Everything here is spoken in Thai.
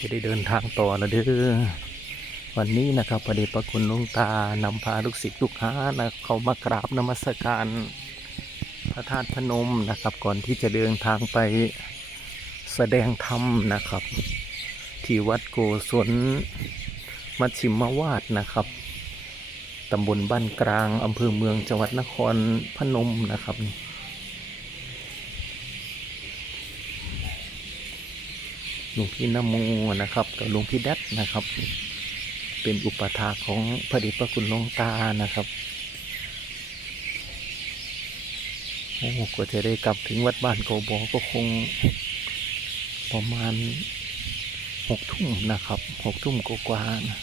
จะได้เดินทางต่อแล้วเด้อวันนี้นะครับพระเดชพระคุณหลวงตานำพาลูกศิษย์ลูกหานะเขามากราบนมัสการพระธาตุพนมนะครับ ก่อนที่จะเดินทางไปแสดงธรรมนะครับ ที่วัดโกศลมัชชิมวาดนะครับตำบลบ้านกลางอำเภอเมืองจังหวัดนครพนมนะครับ หลวงพี่นโมนะครับกับหลวงพี่แดดนะครับ เป็นอุปถาของพระเดชพระคุณหลวงตานะครับโอ้กว่าจะได้กลับถึงวัดบ้านโกบอก็คงประมาณหกทุ่มนะครับหกทุ่มกว่าๆนะ